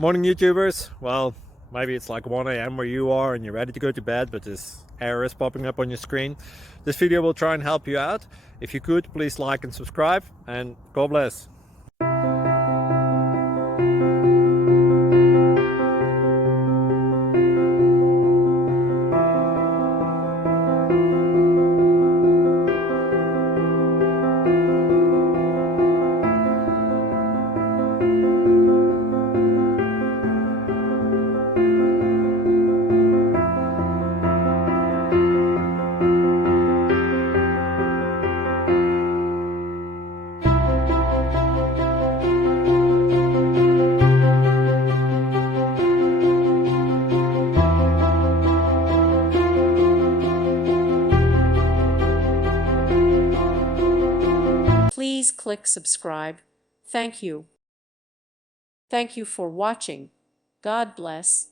Morning YouTubers. Well, maybe it's like 1 a.m. where you are and you're ready to go to bed, but this error is popping up on your screen. This video will try and help you out. If you could, please like and subscribe, and God bless. Please click subscribe. Thank you. Thank you for watching. God bless.